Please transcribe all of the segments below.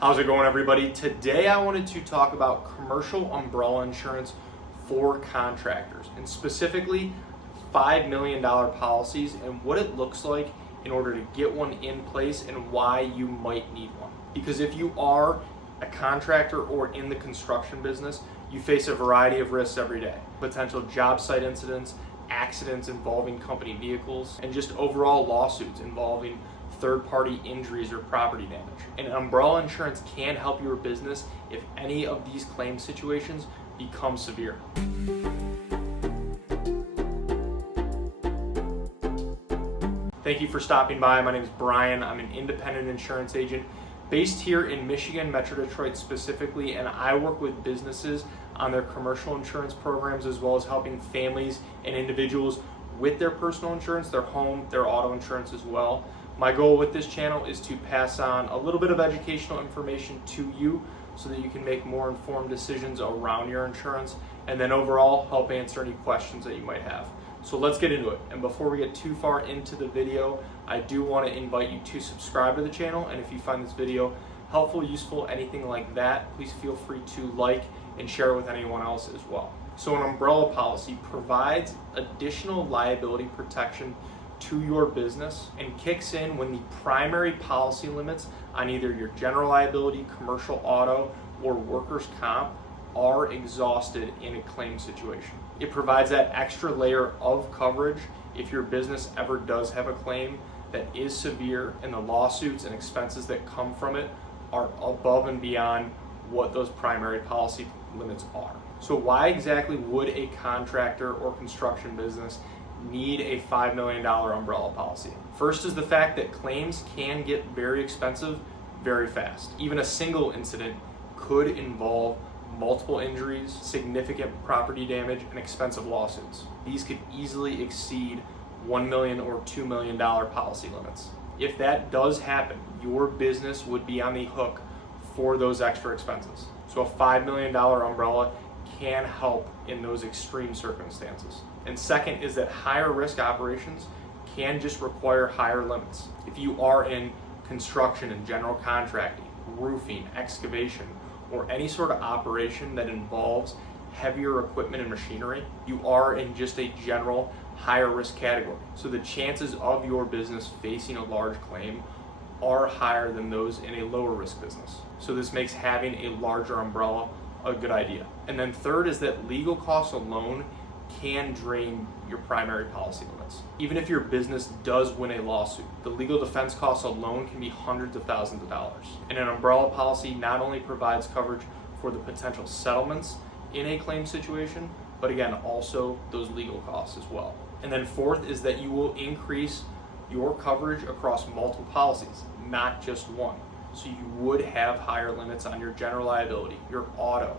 How's it going, everybody? Today I wanted to talk about commercial umbrella insurance for contractors, and specifically $5 million policies and what it looks like in order to get one in place and why you might need one. Because if you are a contractor or in the construction business, you face a variety of risks every day. Potential job site incidents, accidents involving company vehicles, and just overall lawsuits involving third-party injuries or property damage. And umbrella insurance can help your business if any of these claim situations become severe. Thank you for stopping by. My name is Brian. I'm an independent insurance agent based here in Michigan, Metro Detroit specifically, and I work with businesses on their commercial insurance programs as well as helping families and individuals with their personal insurance, their home, their auto insurance as well. My goal with this channel is to pass on a little bit of educational information to you so that you can make more informed decisions around your insurance and then overall help answer any questions that you might have. So let's get into it. And before we get too far into the video, I do want to invite you to subscribe to the channel. And if you find this video helpful, useful, anything like that, please feel free to like and share it with anyone else as well. So an umbrella policy provides additional liability protection to your business and kicks in when the primary policy limits on either your general liability, commercial auto, or workers' comp are exhausted in a claim situation. It provides that extra layer of coverage if your business ever does have a claim that is severe and the lawsuits and expenses that come from it are above and beyond what those primary policy limits are. So why exactly would a contractor or construction business need a $5 million umbrella policy? First is the fact that claims can get very expensive very fast. Even a single incident could involve multiple injuries, significant property damage, and expensive lawsuits. These could easily exceed $1 million or $2 million policy limits. If that does happen, your business would be on the hook for those extra expenses. So a $5 million umbrella can help in those extreme circumstances. And second is that higher risk operations can just require higher limits. If you are in construction and general contracting, roofing, excavation, or any sort of operation that involves heavier equipment and machinery, you are in just a general higher risk category. So the chances of your business facing a large claim are higher than those in a lower risk business. So this makes having a larger umbrella a good idea. And then third is that legal costs alone can drain your primary policy limits. Even if your business does win a lawsuit, the legal defense costs alone can be hundreds of thousands of dollars. And an umbrella policy not only provides coverage for the potential settlements in a claim situation, but again, also those legal costs as well. And then fourth is that you will increase your coverage across multiple policies, not just one. So you would have higher limits on your general liability, your auto,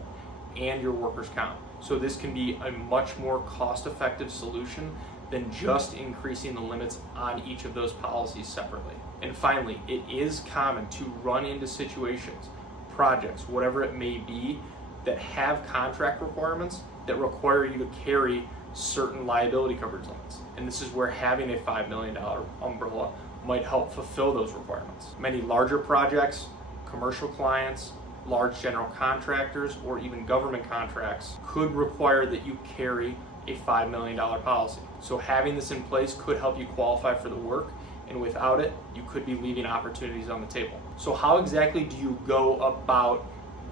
and your workers' comp. So this can be a much more cost-effective solution than just increasing the limits on each of those policies separately. And finally, it is common to run into situations, projects, whatever it may be, that have contract requirements that require you to carry certain liability coverage limits. And this is where having a $5 million umbrella might help fulfill those requirements. Many larger projects, commercial clients, large general contractors, or even government contracts could require that you carry a $5 million policy. So having this in place could help you qualify for the work, and without it, you could be leaving opportunities on the table. So how exactly do you go about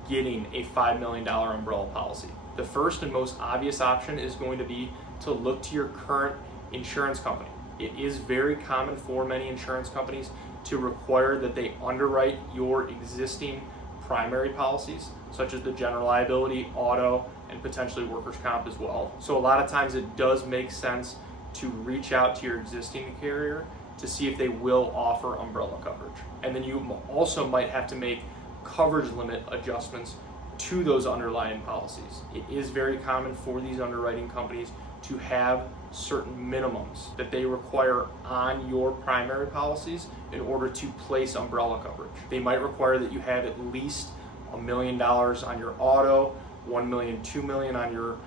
getting a $5 million umbrella policy? The first and most obvious option is going to be to look to your current insurance company. It is very common for many insurance companies to require that they underwrite your existing primary policies, such as the general liability, auto, and potentially workers' comp as well. So a lot of times it does make sense to reach out to your existing carrier to see if they will offer umbrella coverage. And then you also might have to make coverage limit adjustments to those underlying policies. It is very common for these underwriting companies to have certain minimums that they require on your primary policies in order to place umbrella coverage. They might require that you have at least $1 million on your auto, $1 million, $2 million on your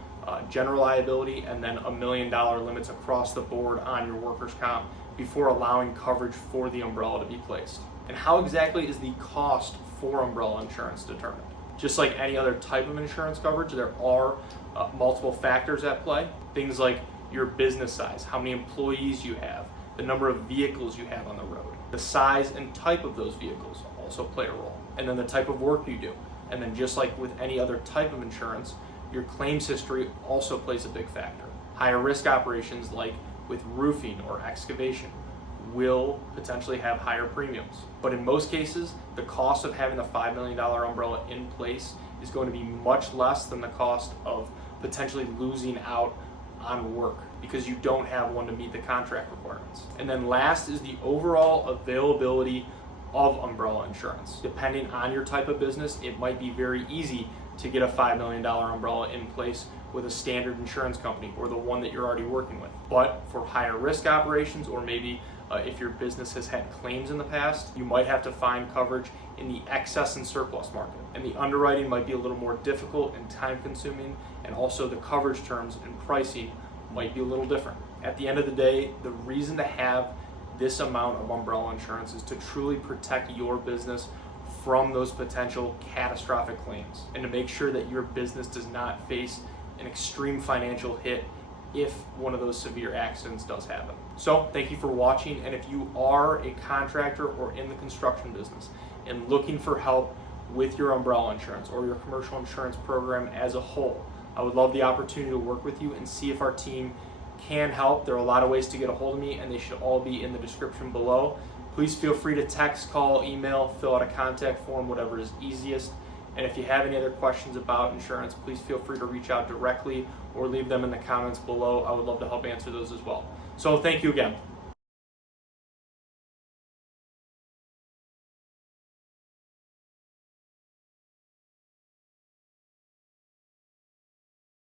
general liability, and then $1 million limits across the board on your workers' comp before allowing coverage for the umbrella to be placed. And how exactly is the cost for umbrella insurance determined. Just like any other type of insurance coverage, there are multiple factors at play. Things like your business size, how many employees you have, the number of vehicles you have on the road, the size and type of those vehicles also play a role, and then the type of work you do. And then just like with any other type of insurance, your claims history also plays a big factor. Higher risk operations like with roofing or excavation will potentially have higher premiums. But in most cases, the cost of having the $5 million umbrella in place is going to be much less than the cost of potentially losing out on work because you don't have one to meet the contract requirements. And then last is the overall availability of umbrella insurance. Depending on your type of business, it might be very easy to get a $5 million umbrella in place with a standard insurance company or the one that you're already working with. But for higher risk operations, or maybe if your business has had claims in the past, you might have to find coverage in the excess and surplus market. And the underwriting might be a little more difficult and time consuming, and also the coverage terms and pricing might be a little different. At the end of the day, the reason to have this amount of umbrella insurance is to truly protect your business from those potential catastrophic claims and to make sure that your business does not face an extreme financial hit if one of those severe accidents does happen. So thank you for watching, and if you are a contractor or in the construction business and looking for help with your umbrella insurance or your commercial insurance program as a whole, I would love the opportunity to work with you and see if our team can help. There are a lot of ways to get a hold of me, and they should all be in the description below. Please feel free to text, call, email, fill out a contact form, whatever is easiest. And if you have any other questions about insurance, please feel free to reach out directly or leave them in the comments below. I would love to help answer those as well. So thank you again.